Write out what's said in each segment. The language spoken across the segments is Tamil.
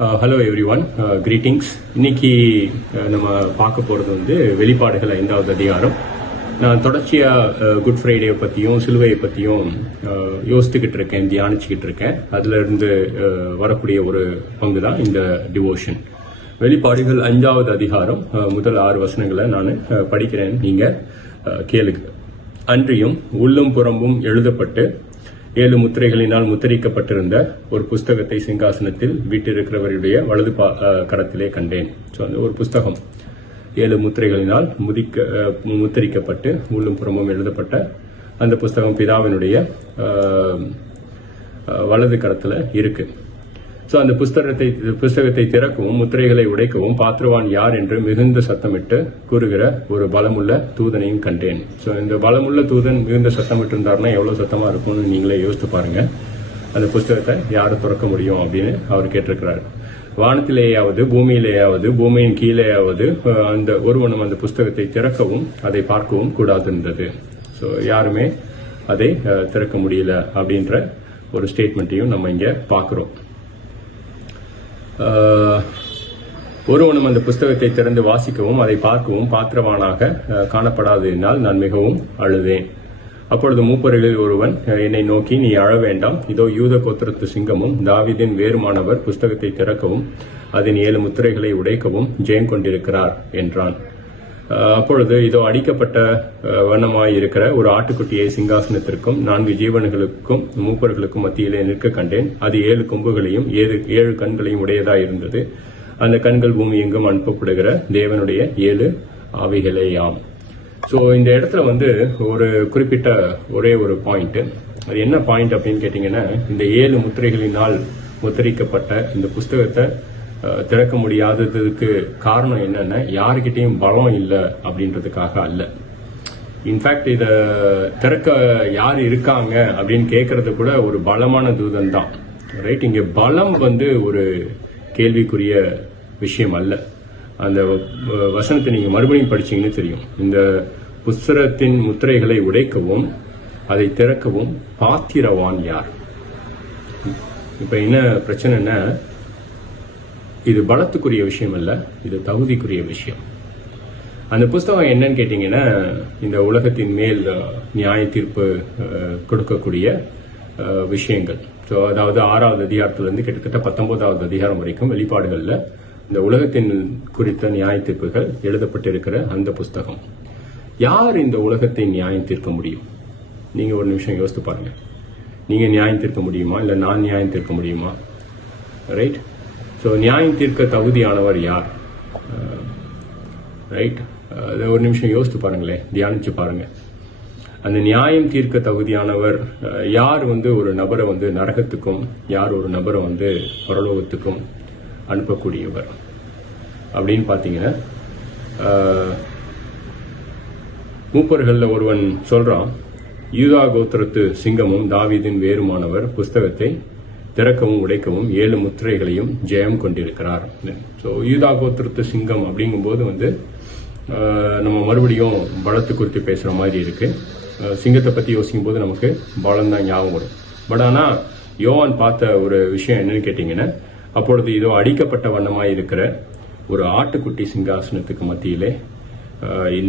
Hello every one, greetings. இன்னைக்கு நம்ம பார்க்க போகிறது வந்து வெளிப்பாடுகள் 5வது அதிகாரம். நான் தொடர்ச்சியாக குட் ஃப்ரைடே பற்றியும் சிலுவையை பற்றியும் யோசித்துக்கிட்டு இருக்கேன், தியானிச்சுக்கிட்டு இருக்கேன். அதிலிருந்து வரக்கூடிய ஒரு பங்கு தான் இந்த டிவோஷன். வெளிப்பாடுகள் 5வது அதிகாரம் முதல் 6 வசனங்களை நான் படிக்கிறேன், நீங்கள் கேளுங்க. அன்றியும் உள்ளும் புறம்பும் எழுதப்பட்டு 7 முத்திரைகளினால் முத்திரிக்கப்பட்டிருந்த ஒரு புஸ்தகத்தை சிங்காசனத்தில் வீட்டிருக்கிறவருடைய வலது கரத்திலே கண்டேன். ஸோ அந்த ஒரு புஸ்தகம் 7 முத்திரைகளினால் முத்திரிக்கப்பட்டு உள்ளும் புறமும் எழுதப்பட்ட அந்த புஸ்தகம் பிதாவினுடைய வலது கரத்தில் இருக்கு. ஸோ அந்த புஸ்தகத்தை திறக்கவும் முத்திரைகளை உடைக்கவும் பாத்திரவான் யார் என்று மிகுந்த சத்தமிட்டு கூறுகிற ஒரு பலமுள்ள தூதனையும் கண்டேன். ஸோ இந்த பலமுள்ள தூதன் மிகுந்த சத்தமிட்டு இருந்தாருன்னா எவ்வளவு சத்தமா இருக்கும்னு நீங்களே யோசித்து பாருங்க. அந்த புஸ்தகத்தை யாரு திறக்க முடியும் அப்படின்னு அவர் கேட்டிருக்கிறார். வானத்திலேயாவது பூமியிலேயாவது பூமியின் கீழேயாவது அந்த ஒருவனும் அந்த புஸ்தகத்தை திறக்கவும் அதை பார்க்கவும் கூடாது இருந்தது. ஸோ யாருமே அதை திறக்க முடியல அப்படின்ற ஒரு ஸ்டேட்மெண்ட்டையும் நம்ம இங்க பார்க்கிறோம். ஒருவனும் அந்த புஸ்தகத்தை திறந்து வாசிக்கவும் அதை பார்க்கவும் பாத்திரவானாக காணப்படாததினால் நான் மிகவும் அழுதேன். அப்பொழுது மூப்பர்களில் ஒருவன் என்னை நோக்கி, நீ அழ வேண்டாம், இதோ யூத கோத்திரத்து சிங்கமும் தாவீதின் வேறுமானவர் புஸ்தகத்தை திறக்கவும் அதன் 7 முத்திரைகளை உடைக்கவும் ஜெயம் கொண்டிருக்கிறார் என்றான். அப்பொழுது இதோ அடிக்கப்பட்ட வண்ணமாயிருக்கிற ஒரு ஆட்டுக்குட்டியை சிங்காசனத்திற்கும் 4 ஜீவன்களுக்கும் மூப்பர்களுக்கும் மத்தியிலே நிற்க கண்டேன். அது 7 கொம்புகளையும் 7 கண்களையும் உடையதாயிருந்தது. அந்த கண்கள் பூமி எங்கும் அனுப்பப்படுகிற தேவனுடைய 7 ஆவிகளேயாம். ஸோ இந்த இடத்துல வந்து ஒரு குறிப்பிட்ட ஒரே ஒரு பாயிண்ட். அது என்ன பாயிண்ட் அப்படின்னு கேட்டீங்கன்னா, இந்த 7 முத்திரைகளினால் முத்திரிக்கப்பட்ட இந்த புஸ்தகத்தை திறக்க முடியாததுக்கு காரணம் என்னன்னா, யாருக்கிட்டையும் பலம் இல்லை அப்படின்றதுக்காக அல்ல. இன்ஃபேக்ட் இத திறக்க யார் இருக்காங்க அப்படின்னு கேட்கறது கூட ஒரு பலமான தூதன் தான், ரைட்? இங்க பலம் வந்து ஒரு கேள்விக்குரிய விஷயம் அல்ல. அந்த வசனத்தை நீங்க மறுபடியும் படிச்சீங்கன்னு தெரியும். இந்த புஸ்தகத்தின் முத்திரைகளை உடைக்கவும் அதை திறக்கவும் பாத்திரவான் யார்? இப்ப என்ன பிரச்சனைன்னா, இது பலத்துக்குரிய விஷயம் அல்ல, இது தகுதிக்குரிய விஷயம். அந்த புஸ்தகம் என்னன்னு கேட்டீங்கன்னா, இந்த உலகத்தின் மேல் நியாய தீர்ப்பு கொடுக்கக்கூடிய விஷயங்கள். ஸோ அதாவது 6வது அதிகாரத்திலிருந்து கிட்டத்தட்ட 19வது அதிகாரம் வரைக்கும் வெளிப்பாடுகள்ல இந்த உலகத்தின் குறித்த நியாய தீர்ப்புகள் எழுதப்பட்டிருக்கிற அந்த புஸ்தகம். யார் இந்த உலகத்தை நியாயம் தீர்க்க முடியும்? நீங்க ஒரு நிமிஷம் யோசித்து பாருங்க. நீங்க நியாயம் தீர்க்க முடியுமா, இல்ல நான் நியாயம் தீர்க்க முடியுமா? ரைட்? ஸோ நியாயம் தீர்க்க தகுதியானவர் யார்? ரைட்? அதை ஒரு நிமிஷம் யோசித்து பாருங்களேன், தியானிச்சு பாருங்க. அந்த நியாயம் தீர்க்க தகுதியானவர் யார்? வந்து ஒரு நபரை வந்து நரகத்துக்கும் யார் ஒரு நபரை வந்து பரலோகத்துக்கும் அனுப்பக்கூடியவர் அப்படின்னு பார்த்தீங்கன்னா, மூப்பர்கள்ல ஒருவன் சொல்றான், யூதா கோத்திரத்து சிங்கமும் தாவீதின் வேறுமானவர் புஸ்தகத்தை திறக்கவும் உடைக்கவும் 7 முத்திரைகளையும் ஜெயம் கொண்டிருக்கிறார். ஸோ யூதா கோத்திரத்து சிங்கம் அப்படிங்கும்போது வந்து நம்ம மறுபடியும் பலத்தை குறித்து பேசுற மாதிரி இருக்கு. சிங்கத்தை பத்தி யோசிக்கும் போது நமக்கு பலம் தான் ஞாபகம் வரும். பட் ஆனா யோவான் பார்த்த ஒரு விஷயம் என்னன்னு கேட்டீங்கன்னா, அப்பொழுது இதோ அடிக்கப்பட்ட வண்ணமாய் இருக்கிற ஒரு ஆட்டுக்குட்டி சிங்காசனத்துக்கு மத்தியிலே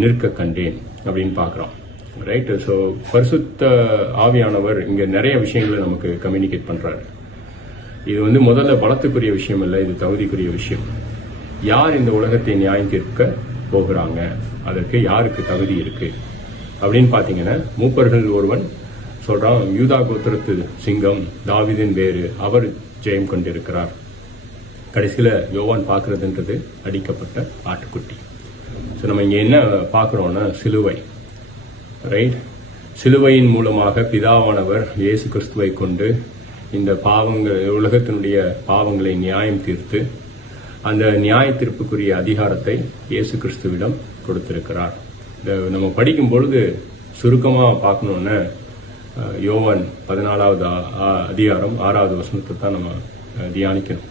நிற்க கண்டேன் அப்படின்னு பார்க்கிறோம். ரைட்? ஸோ பரிசுத்த ஆவியானவர் இங்க நிறைய விஷயங்களை நமக்கு கம்யூனிகேட் பண்றாரு. இது வந்து முதல்ல பலத்துக்குரிய விஷயம் இல்லை, இது தகுதிக்குரிய விஷயம். யார் இந்த உலகத்தை நியாயம் தீர்க்க போகிறாங்க, அதற்கு யாருக்கு தகுதி இருக்கு அப்படின்னு பாத்தீங்கன்னா, மூப்பர்கள் ஒருவன் சொல்றான், யூதா கோத்திரத்து சிங்கம் தாவீதின் வேறு, அவர் ஜெயம் கொண்டிருக்கிறார். கடைசியில யோவான் பார்க்கறதுன்றது அடிக்கப்பட்ட ஆட்டுக்குட்டி. ஸோ நம்ம இங்க என்ன பார்க்கிறோம்னா, சிலுவை. ரைட்? சிலுவையின் மூலமாக பிதாவானவர் இயேசு கிறிஸ்துவை கொண்டு இந்த உலகத்தினுடைய பாவங்களை நியாயம் தீர்த்து அந்த நியாய தீர்ப்புக்குரிய அதிகாரத்தை இயேசு கிறிஸ்துவிடம் கொடுத்திருக்கிறார். நம்ம படிக்கும் பொழுது சுருக்கமா பார்க்கணும்னா, யோவான் 14வது அதிகாரம் 6வது வசனத்தை தான் நம்ம தியானிக்கணும்.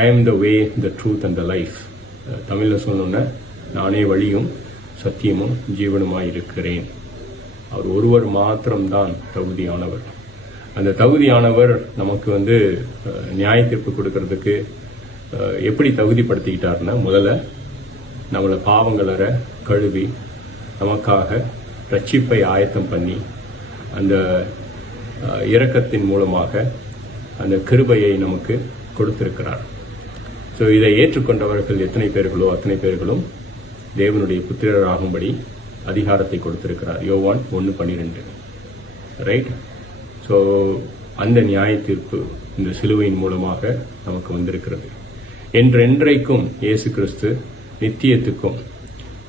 I am the way, the truth and the life. தமிழ்ல சொல்லணும்னா, நானே வழியும் சத்தியமும் ஜீவனுமாய் இருக்கிறேன். அவர் ஒருவர் மாத்திரம்தான் தகுதியானவர். அந்த தகுதியானவர் நமக்கு வந்து நியாய தீர்ப்பு கொடுக்கறதுக்கு எப்படி தகுதிப்படுத்திக்கிட்டாருன்னா, முதல்ல நம்மளை பாவங்களற கழுவி நமக்காக ரட்சிப்பை ஆயத்தம் பண்ணி அந்த இரக்கத்தின் மூலமாக அந்த கிருபையை நமக்கு கொடுத்திருக்கிறார். ஸோ இதை ஏற்றுக்கொண்டவர்கள் எத்தனை பேர்களோ அத்தனை பேர்களும் தேவனுடைய புத்திரராகும்படி அதிகாரத்தை கொடுத்திருக்கிறார். யோவான் 1:12. ரைட். ஸோ அந்த நியாய தீர்ப்பு இந்த சிலுவையின் மூலமாக நமக்கு வந்திருக்கிறது. என்றென்றைக்கும் இயேசு கிறிஸ்து நித்தியத்துக்கும்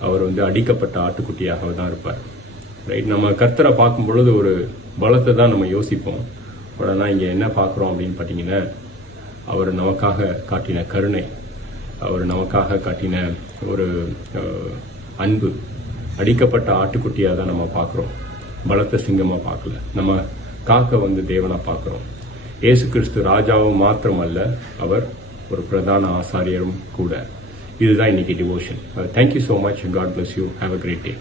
அவர் வந்து அடிக்கப்பட்ட ஆட்டுக்குட்டியாக தான் இருப்பார். ரைட். நம்ம கர்த்தரை பார்க்கும் பொழுது ஒரு பலத்தை தான் நம்ம யோசிப்போம். ஆனால் இங்கே என்ன பார்க்குறோம் அப்படின்னு பார்த்தீங்கன்னா, அவர் நமக்காக காட்டின கருணை, அவர் நமக்காக காட்டின ஒரு அன்பு, அடிக்கப்பட்ட ஆட்டுக்குட்டியாக தான் நம்ம பார்க்குறோம். பலத்த சிங்கமாக பார்க்கல, நம்ம காக்க வந்து தேவனாக பார்க்குறோம். இயேசு கிறிஸ்து ராஜாவும் மாத்திரமல்ல, அவர் ஒரு பிரதான ஆசாரியரும் கூட. இதுதான் இன்னைக்கு devotion. Thank you so much. God bless you. Have a great day.